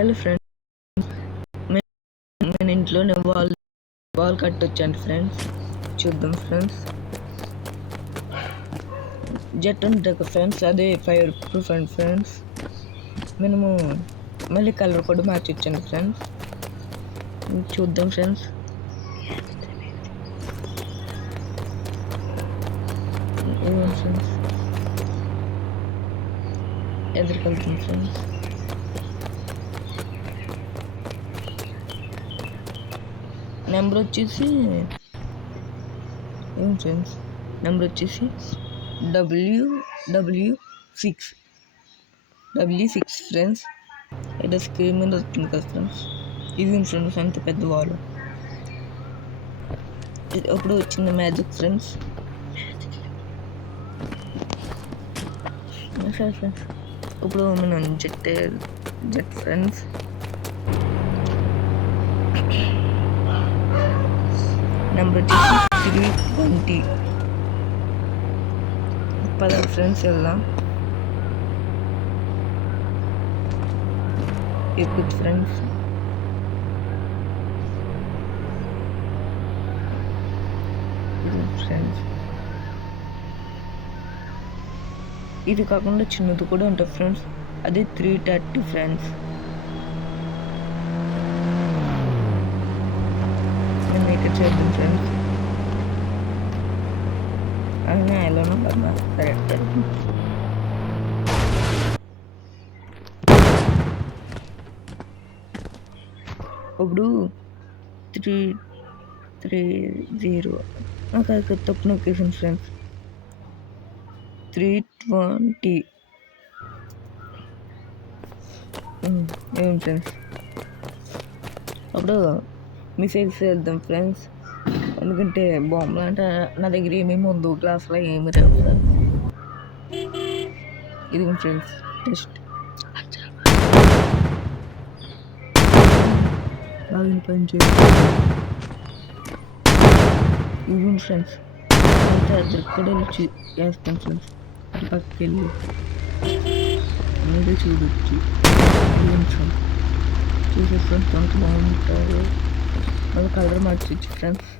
Hello friends, నేను ఇంట్లోనే wall కట్టొచ్చాను ఫ్రెండ్స్. చూద్దాం ఫ్రెండ్స్. జెట్ ఉంటుంది ఫ్రెండ్స్, అదే ఫైర్ ప్రూఫ్ అండ్ ఫ్రెండ్స్. మనము మళ్ళీ కలర్ కూడా మార్చొచ్చాను ఫ్రెండ్స్. చూద్దాం ఫ్రెండ్స్. ఫ్రెండ్స్ ఎదురుకెళ్తుంది ఫ్రెండ్స్. నెంబర్ వచ్చేసి ఫ్రెండ్స్, నెంబర్ వచ్చేసి W6 ఫ్రెండ్స్. ఇది స్క్రీన్ మీద వస్తుంది కదా ఫ్రెండ్స్. ఇది ఫ్రెండ్స్ అంత పెద్ద వాల్. అప్పుడు వచ్చింది మ్యాజిక్ ఫ్రెండ్స్. ఇప్పుడు మనం జెట్ ఫ్రెండ్స్. నెంబర్ వచ్చేసి 320. పద ఫ్రెండ్స్ వెళ్దాం. ఎక్కువ ఫ్రెండ్స్. ఫ్రెండ్స్ ఇది కాకుండా చిన్నది కూడా ఉంటుంది ఫ్రెండ్స్, అది 330 ఫ్రెండ్స్. నేను ఇక్కడ చేద్దాం ఫ్రెండ్స్. అయినా ఎలానో కదా కరెక్ట్. ఇప్పుడు 330 నాకు అది తప్పు నొక్కేసాను ఫ్రెండ్స్. 320 ఏం ఫ్రెండ్స్. అప్పుడు మిసైల్స్ వేద్దాం ఫ్రెండ్స్, ఎందుకంటే బాంబులు అంటే నా దగ్గర ఏమేమి ఉందో క్లాస్లో ఏమి లేవు ఫ్రెండ్స్. ఇది ఫ్రెండ్స్ టెస్ట్ బాగా పనిచేయాలి. ఇది ఫ్రెండ్స్ అంతా కూడా వేస్తాం ఫ్రెండ్స్. అటు పక్కకి వెళ్ళి మీరే చూడొచ్చు. చూసే ఫ్రెండ్స్ అంత బాగుంటారు. మళ్ళీ కలర్ మార్చొచ్చు ఫ్రెండ్స్.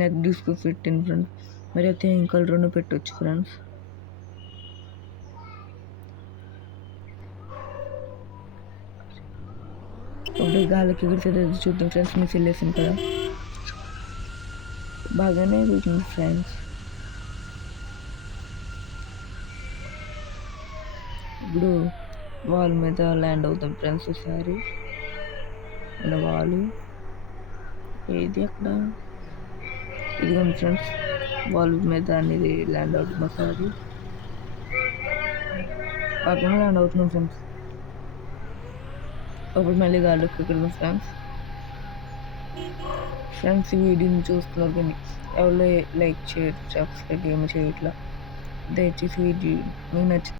నెక్ డిస్క్ పెట్టింది ఫ్రెండ్స్. మరి అయితే ఏం కలర్ పెట్టవచ్చు ఫ్రెండ్స్. ఒకటి గాలికి ఎగిరితే చూద్దాం ఫ్రెండ్స్. మీకు వెళ్ళేసింది కదా, బాగానే ఎగురుతుంది ఫ్రెండ్స్. ఇప్పుడు వాల్ మీద ల్యాండ్ అవుతాం ఫ్రెండ్స్. ఒకసారి మన వాల్ ఏది అక్కడ ఇదిగోండి ఫ్రెండ్స్, వాల్ మీద అనేది ల్యాండ్ అవుతుంది. ఒకసారి బాగానే ల్యాండ్ అవుతున్నాం ఫ్రెండ్స్. అప్పుడు మళ్ళీ గాలికి ఎగురుతాం ఫ్రెండ్స్. ఈ వీడియోని చూస్తున్నారు కానీ ఎవరు లైక్ చేయరు, సబ్స్క్రైబ్ ఏమో చేయట్లా. దయచేసి వీడియో మీకు నచ్చితే